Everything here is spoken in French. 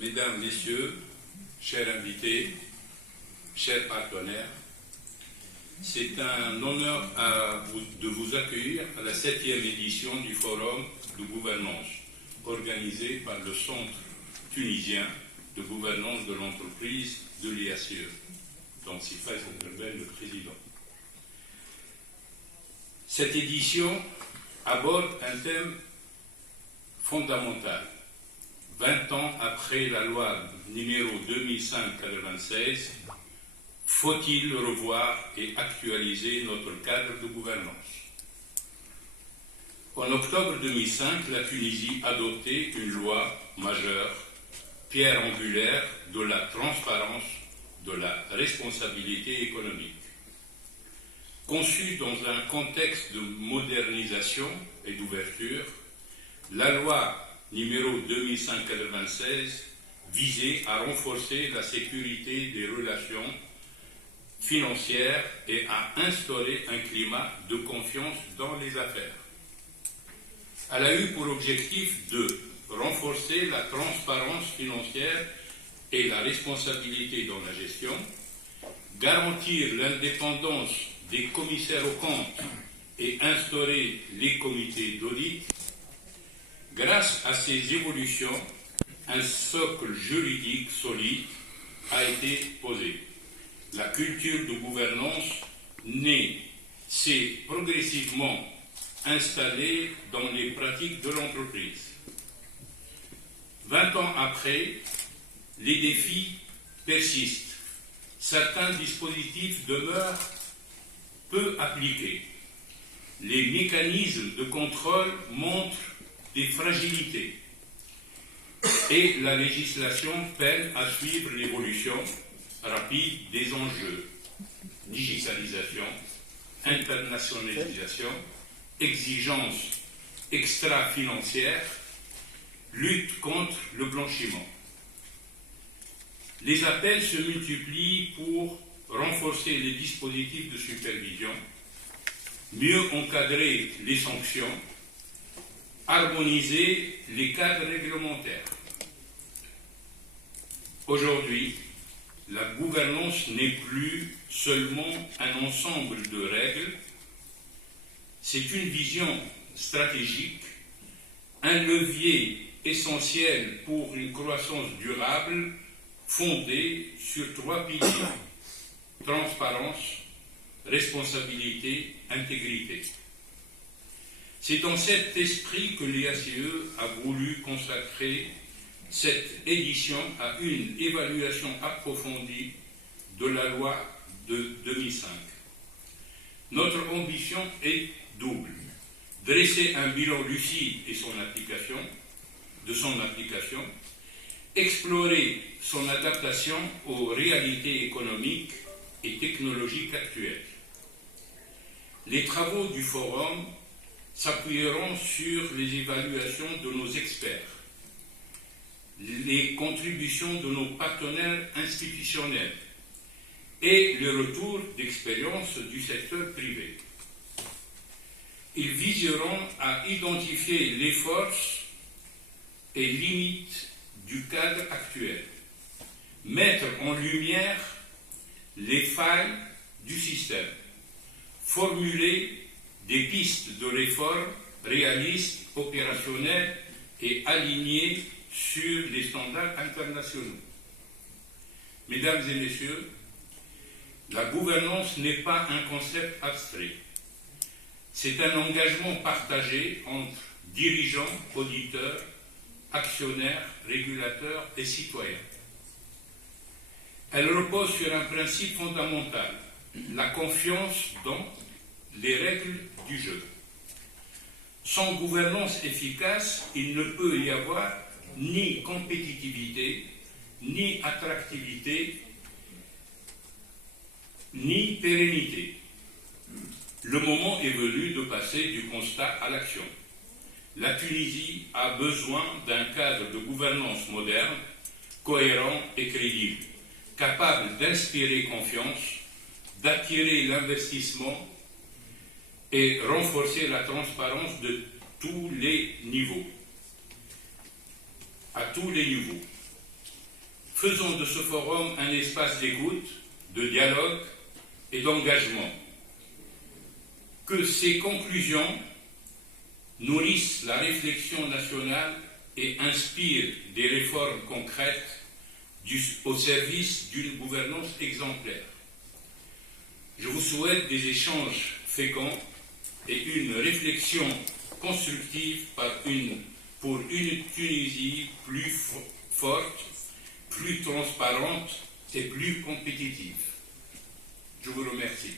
Mesdames, Messieurs, chers invités, chers partenaires, c'est un honneur de vous accueillir à la 7e édition du Forum de gouvernance organisé par le Centre tunisien de gouvernance de l'entreprise de l'IACE, dont Sifa est le président. Cette édition aborde un thème fondamental. 20 ans après la loi numéro 2005-96, faut-il revoir et actualiser notre cadre de gouvernance? En octobre 2005, la Tunisie adoptait une loi majeure, pierre angulaire de la transparence, de la responsabilité économique. Conçue dans un contexte de modernisation et d'ouverture, la loi numéro 2005-96 visait à renforcer la sécurité des relations financières et à instaurer un climat de confiance dans les affaires. Elle a eu pour objectif de renforcer la transparence financière et la responsabilité dans la gestion, garantir l'indépendance des commissaires aux comptes et instaurer les comités d'audit. Grâce à ces évolutions, un socle juridique solide a été posé. La culture de gouvernance s'est progressivement installée dans les pratiques de l'entreprise. 20 ans après, les défis persistent. Certains dispositifs demeurent peu appliqués. Les mécanismes de contrôle montrent des fragilités et la législation peine à suivre l'évolution rapide des enjeux. Digitalisation, internationalisation, exigences extra-financières, lutte contre le blanchiment. Les appels se multiplient pour renforcer les dispositifs de supervision, mieux encadrer les sanctions, harmoniser les cadres réglementaires. Aujourd'hui, la gouvernance n'est plus seulement un ensemble de règles, c'est une vision stratégique, un levier essentiel pour une croissance durable fondée sur 3 piliers: transparence, responsabilité, intégrité. C'est dans cet esprit que l'IACE a voulu consacrer cette édition à une évaluation approfondie de la loi de 2005. Notre ambition est double: dresser un bilan lucide de son application, explorer son adaptation aux réalités économiques et technologiques actuelles. Les travaux du forum s'appuieront sur les évaluations de nos experts, les contributions de nos partenaires institutionnels et le retour d'expérience du secteur privé. Ils viseront à identifier les forces et limites du cadre actuel, mettre en lumière les failles du système, formuler des pistes de réforme réalistes, opérationnelles et alignées sur les standards internationaux. Mesdames et messieurs, la gouvernance n'est pas un concept abstrait. C'est un engagement partagé entre dirigeants, auditeurs, actionnaires, régulateurs et citoyens. Elle repose sur un principe fondamental: la confiance dans les règles du jeu. Sans gouvernance efficace, il ne peut y avoir ni compétitivité, ni attractivité, ni pérennité. Le moment est venu de passer du constat à l'action. La Tunisie a besoin d'un cadre de gouvernance moderne, cohérent et crédible, capable d'inspirer confiance, d'attirer l'investissement et renforcer la transparence de tous les niveaux, à tous les niveaux. Faisons de ce forum un espace d'écoute, de dialogue et d'engagement. Que ces conclusions nourrissent la réflexion nationale et inspirent des réformes concrètes au service d'une gouvernance exemplaire. Je vous souhaite des échanges féconds et une réflexion constructive pour une Tunisie plus forte, plus transparente et plus compétitive. Je vous remercie.